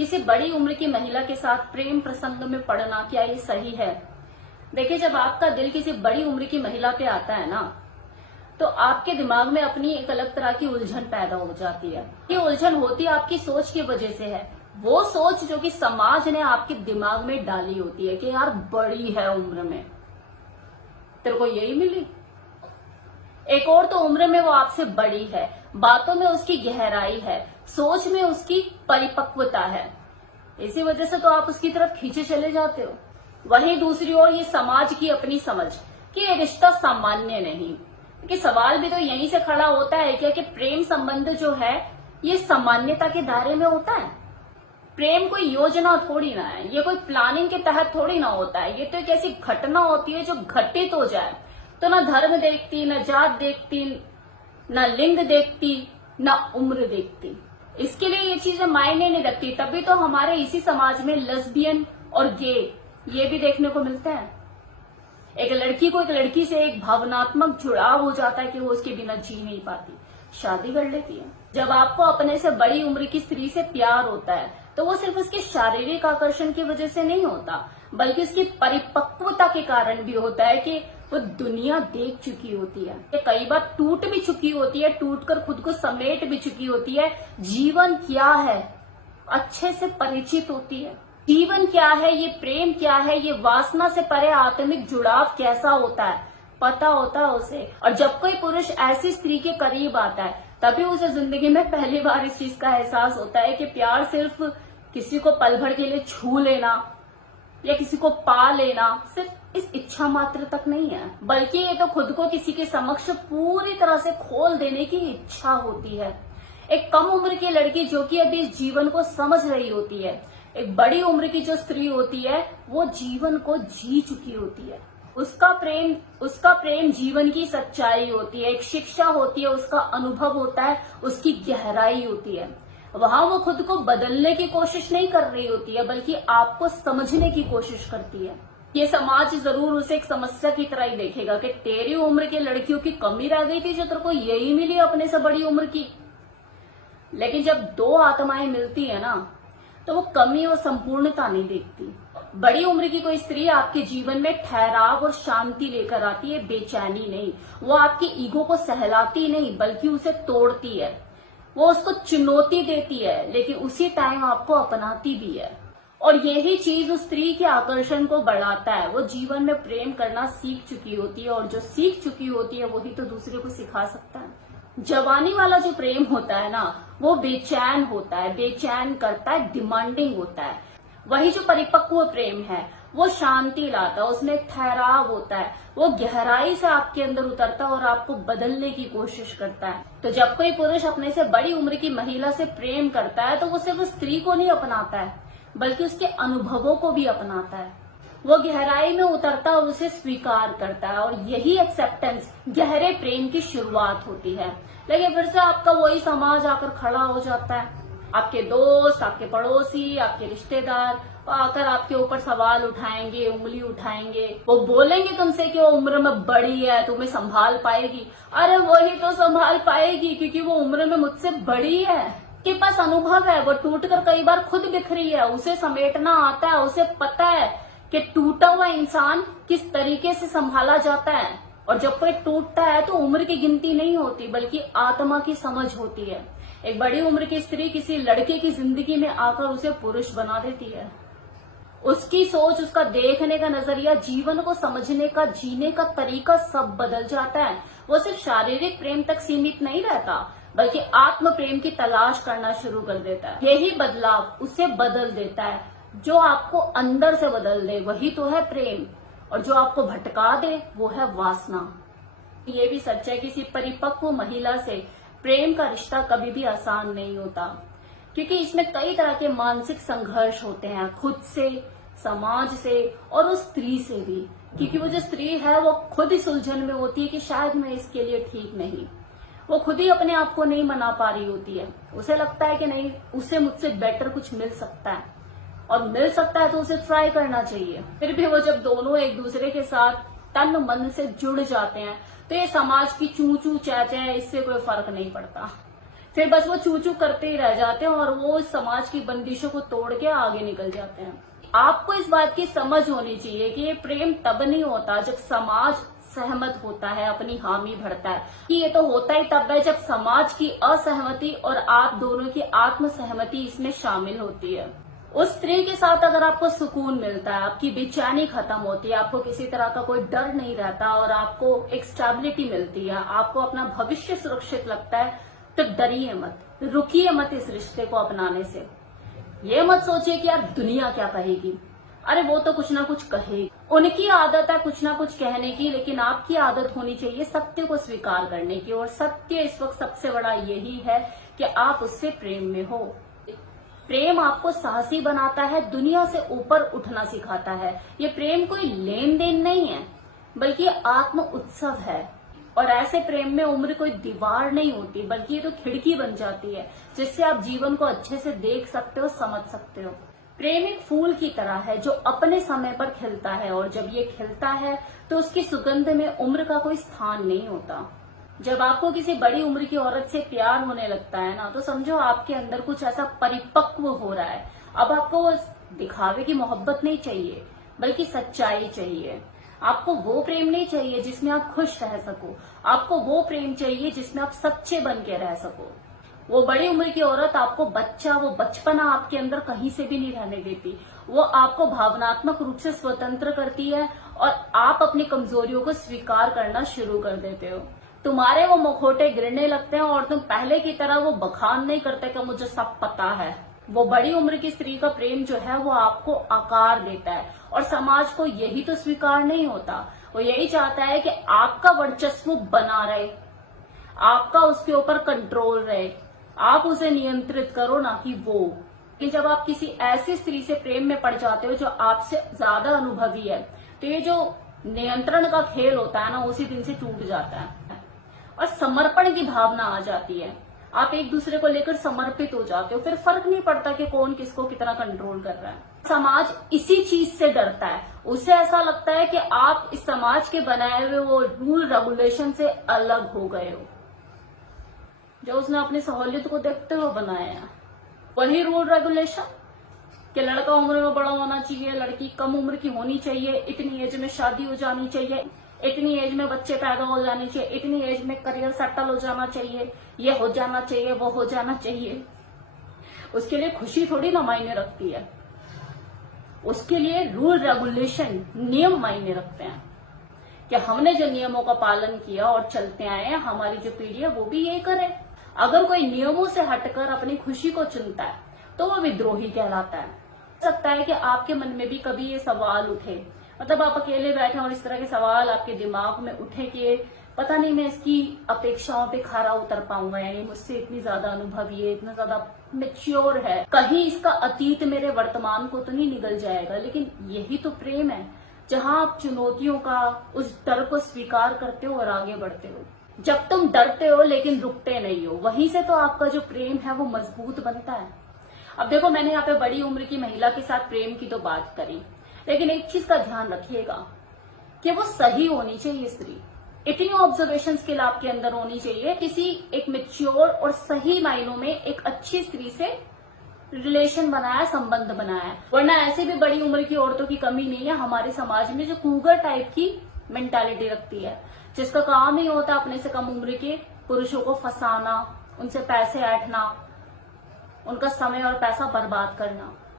किसी बड़ी उम्र की महिला के साथ प्रेम प्रसंग में पड़ना, क्या ये सही है? देखिए, जब आपका दिल किसी बड़ी उम्र की महिला पे आता है ना, तो आपके दिमाग में अपनी एक अलग तरह की उलझन पैदा हो जाती है। ये उलझन होती आपकी सोच की वजह से है। वो सोच जो कि समाज ने आपके दिमाग में डाली होती है कि यार बड़ी है उम्र में, तेरे को यही मिली। एक और तो उम्र में वो आपसे बड़ी है, बातों में उसकी गहराई है, सोच में उसकी परिपक्वता है। इसी वजह से तो आप उसकी तरफ खींचे चले जाते हो। वहीं दूसरी ओर ये समाज की अपनी समझ कि ये रिश्ता सामान्य नहीं, कि सवाल भी तो यहीं से खड़ा होता है क्या कि प्रेम संबंध जो है ये सामान्यता के दायरे में होता है। प्रेम कोई योजना थोड़ी ना है, ये कोई प्लानिंग के तहत थोड़ी ना होता है। ये तो एक ऐसी घटना होती है जो घटित हो जाए तो ना धर्म देखती, ना जात देखती, ना लिंग देखती, ना उम्र देखती। इसके लिए ये चीजें मायने नहीं रखती। तभी तो हमारे इसी समाज में लेस्बियन और गे ये भी देखने को मिलता है। एक लड़की को एक लड़की से एक भावनात्मक जुड़ाव हो जाता है कि वो उसके बिना जी नहीं पाती, शादी कर लेती है। जब आपको अपने से बड़ी उम्र की स्त्री से प्यार होता है तो वो सिर्फ उसके शारीरिक आकर्षण की वजह से नहीं होता, बल्कि उसकी परिपक्वता के कारण भी होता है कि वो दुनिया देख चुकी होती है, कई बार टूट भी चुकी होती है, टूटकर खुद को समेट भी चुकी होती है। जीवन क्या है अच्छे से परिचित होती है। जीवन क्या है, ये प्रेम क्या है, ये वासना से परे आत्मिक जुड़ाव कैसा होता है पता होता है उसे। और जब कोई पुरुष ऐसी स्त्री के करीब आता है तभी उसे जिंदगी में पहली बार इस चीज का एहसास होता है कि प्यार सिर्फ किसी को पल भर के लिए छू लेना या किसी को पा लेना सिर्फ इस इच्छा मात्र तक नहीं है, बल्कि ये तो खुद को किसी के समक्ष पूरी तरह से खोल देने की इच्छा होती है। एक कम उम्र की लड़की जो कि अभी इस जीवन को समझ रही होती है, एक बड़ी उम्र की जो स्त्री होती है वो जीवन को जी चुकी होती है। उसका प्रेम जीवन की सच्चाई होती है, एक शिक्षा होती है, उसका अनुभव होता है, उसकी गहराई होती है। वहां वो खुद को बदलने की कोशिश नहीं कर रही होती है, बल्कि आपको समझने की कोशिश करती है। ये समाज जरूर उसे एक समस्या की तरह ही देखेगा कि तेरी उम्र की लड़कियों की कमी रह गई थी जो तेरे को यही मिली अपने से बड़ी उम्र की। लेकिन जब दो आत्माएं मिलती है ना, तो वो कमी और संपूर्णता नहीं देखती। बड़ी उम्र की कोई स्त्री आपके जीवन में ठहराव और शांति लेकर आती है, बेचैनी नहीं। वो आपकी ईगो को सहलाती नहीं, बल्कि उसे तोड़ती है। वो उसको चुनौती देती है, लेकिन उसी टाइम आपको अपनाती भी है। और यही चीज उस स्त्री के आकर्षण को बढ़ाता है। वो जीवन में प्रेम करना सीख चुकी होती है, और जो सीख चुकी होती है वही तो दूसरे को सिखा सकता है। जवानी वाला जो प्रेम होता है ना, वो बेचैन होता है, बेचैन करता है, डिमांडिंग होता है। वही जो परिपक्व प्रेम है वो शांति लाता है, उसमें ठहराव होता है, वो गहराई से आपके अंदर उतरता है और आपको बदलने की कोशिश करता है। तो जब कोई पुरुष अपने से बड़ी उम्र की महिला से प्रेम करता है तो वो सिर्फ स्त्री को नहीं अपनाता है, बल्कि उसके अनुभवों को भी अपनाता है। वो गहराई में उतरता और उसे स्वीकार करता है, और यही एक्सेप्टेंस गहरे प्रेम की शुरुआत होती है। लेकिन फिर से आपका वही समाज आकर खड़ा हो जाता है, आपके दोस्त, आपके पड़ोसी, आपके रिश्तेदार आकर आपके ऊपर सवाल उठाएंगे, उंगली उठाएंगे। वो बोलेंगे तुमसे कि वो उम्र में बड़ी है, तुम्हें संभाल पाएगी। अरे वही तो संभाल पाएगी, क्योंकि वो उम्र में मुझसे बड़ी है, के पास अनुभव है, वो टूटकर कई बार खुद बिखरी है, उसे समेटना आता है, उसे पता है कि टूटा हुआ इंसान किस तरीके से संभाला जाता है। और जब कोई टूटता है तो उम्र की गिनती नहीं होती, बल्कि आत्मा की समझ होती है। एक बड़ी उम्र की स्त्री किसी लड़के की जिंदगी में आकर उसे पुरुष बना देती है। उसकी सोच, उसका देखने का नजरिया, जीवन को समझने का, जीने का तरीका सब बदल जाता है। वो सिर्फ शारीरिक प्रेम तक सीमित नहीं रहता, बल्कि आत्म प्रेम की तलाश करना शुरू कर देता है। यही बदलाव उसे बदल देता है। जो आपको अंदर से बदल दे वही तो है प्रेम, और जो आपको भटका दे वो है वासना। ये भी सच है, किसी परिपक्व महिला से प्रेम का रिश्ता कभी भी आसान नहीं होता, क्योंकि इसमें कई तरह के मानसिक संघर्ष होते हैं, खुद से, समाज से और उस स्त्री से भी। क्योंकि वो जो स्त्री है वो खुद इस उलझन में होती है कि शायद मैं इसके लिए ठीक नहीं। वो खुद ही अपने आप को नहीं मना पा रही होती है। उसे लगता है कि नहीं, उसे मुझसे बेटर कुछ मिल सकता है, और मिल सकता है तो उसे ट्राई करना चाहिए। फिर भी वो जब दोनों एक दूसरे के साथ तन मन से जुड़ जाते हैं तो ये समाज की चू चू चै चै इससे कोई फर्क नहीं पड़ता। फिर बस वो चू चू करते ही रह जाते हैं और वो इस समाज की बंदिशों को तोड़ के आगे निकल जाते हैं। आपको इस बात की समझ होनी चाहिए कि ये प्रेम तब नहीं होता जब समाज सहमत होता है, अपनी हामी भरता है। कि ये तो होता ही तब है जब समाज की असहमति और आप दोनों की आत्म सहमति इसमें शामिल होती है। उस स्त्री के साथ अगर आपको सुकून मिलता है, आपकी बेचैनी खत्म होती है, आपको किसी तरह का कोई डर नहीं रहता और आपको एक स्टेबिलिटी मिलती है, आपको अपना भविष्य सुरक्षित लगता है, तो डरिए मत, रुकिए मत इस रिश्ते को अपनाने से। ये मत सोचिए कि यार दुनिया क्या कहेगी, अरे वो तो कुछ ना कुछ कहेगी। उनकी आदत है कुछ ना कुछ कहने की, लेकिन आपकी आदत होनी चाहिए सत्य को स्वीकार करने की। और सत्य इस वक्त सबसे बड़ा यही है कि आप उससे प्रेम में हो। प्रेम आपको साहसी बनाता है, दुनिया से ऊपर उठना सिखाता है। ये प्रेम कोई लेन देन नहीं है, बल्कि आत्म उत्सव है। और ऐसे प्रेम में उम्र कोई दीवार नहीं होती, बल्कि ये तो खिड़की बन जाती है जिससे आप जीवन को अच्छे से देख सकते हो, समझ सकते हो। प्रेम एक फूल की तरह है जो अपने समय पर खिलता है, और जब ये खिलता है तो उसकी सुगंध में उम्र का कोई स्थान नहीं होता। जब आपको किसी बड़ी उम्र की औरत से प्यार होने लगता है ना, तो समझो आपके अंदर कुछ ऐसा परिपक्व हो रहा है। अब आपको दिखावे की मोहब्बत नहीं चाहिए, बल्कि सच्चाई चाहिए। आपको वो प्रेम नहीं चाहिए जिसमें आप खुश रह सको, आपको वो प्रेम चाहिए जिसमें आप सच्चे बन के रह सको। वो बड़ी उम्र की औरत आपको बच्चा, वो बचपना आपके अंदर कहीं से भी नहीं रहने देती। वो आपको भावनात्मक रूप से स्वतंत्र करती है और आप अपनी कमजोरियों को स्वीकार करना शुरू कर देते हो। तुम्हारे वो मुखौटे गिरने लगते हैं और तुम पहले की तरह वो बखान नहीं करते कि मुझे सब पता है। वो बड़ी उम्र की स्त्री का प्रेम जो है वो आपको आकार देता है, और समाज को यही तो स्वीकार नहीं होता। वो यही चाहता है कि आपका वर्चस्व बना रहे, आपका उसके ऊपर कंट्रोल रहे, आप उसे नियंत्रित करो, ना कि वो। कि जब आप किसी ऐसी स्त्री से प्रेम में पड़ जाते हो जो आपसे ज्यादा अनुभवी है, तो ये जो नियंत्रण का खेल होता है ना, उसी दिन से टूट जाता है और समर्पण की भावना आ जाती है। आप एक दूसरे को लेकर समर्पित हो जाते हो, फिर फर्क नहीं पड़ता कि कौन किसको कितना कंट्रोल कर रहा है। समाज इसी चीज से डरता है, उसे ऐसा लगता है कि आप इस समाज के बनाए हुए वो रूल रेगुलेशन से अलग हो गए हो, जो उसने अपनी सहूलियत को देखते हुए बनाया है। वही रूल रेगुलेशन कि लड़का उम्र में बड़ा होना चाहिए, लड़की कम उम्र की होनी चाहिए, इतनी एज में शादी हो जानी चाहिए, इतनी एज में बच्चे पैदा हो जाने चाहिए, इतनी एज में करियर सेटल हो जाना चाहिए, ये हो जाना चाहिए, वो हो जाना चाहिए। उसके लिए खुशी थोड़ी ना मायने रखती है, उसके लिए रूल रेगुलेशन, नियम मायने रखते हैं कि हमने जो नियमों का पालन किया और चलते आए हैं, हमारी जो पीढ़ी है वो भी यही करे। अगर कोई नियमों से हटकर अपनी खुशी को चुनता है तो वो विद्रोही कहलाता है। हो सकता है कि आपके मन में भी कभी ये सवाल उठे, मतलब आप अकेले बैठे और इस तरह के सवाल आपके दिमाग में उठे कि पता नहीं मैं इसकी अपेक्षाओं पे खरा उतर पाऊंगा, यानी मुझसे इतनी ज्यादा अनुभवी है, इतना ज्यादा मैच्योर है, कहीं इसका अतीत मेरे वर्तमान को तो नहीं निगल जाएगा। लेकिन यही तो प्रेम है, जहां आप चुनौतियों का उस डर को स्वीकार करते हो और आगे बढ़ते हो। जब तुम डरते हो लेकिन रुकते नहीं हो, वहीं से तो आपका जो प्रेम है वो मजबूत बनता है। अब देखो, मैंने यहाँ पे बड़ी उम्र की महिला के साथ प्रेम की तो बात करी, लेकिन एक चीज का ध्यान रखिएगा कि वो सही होनी चाहिए स्त्री। इतनी ऑब्जर्वेशन स्किल आपके अंदर होनी चाहिए, किसी एक मैच्योर और सही मायनों में एक अच्छी स्त्री से रिलेशन बनाया, संबंध बनाया। वरना ऐसे भी बड़ी उम्र की औरतों की कमी नहीं है हमारे समाज में, जो कूगर टाइप की मेंटालिटी रखती है, जिसका काम ही होता है अपने से कम उम्र के पुरुषों को फंसाना, उनसे पैसे ऐंठना, उनका समय और पैसा बर्बाद करना।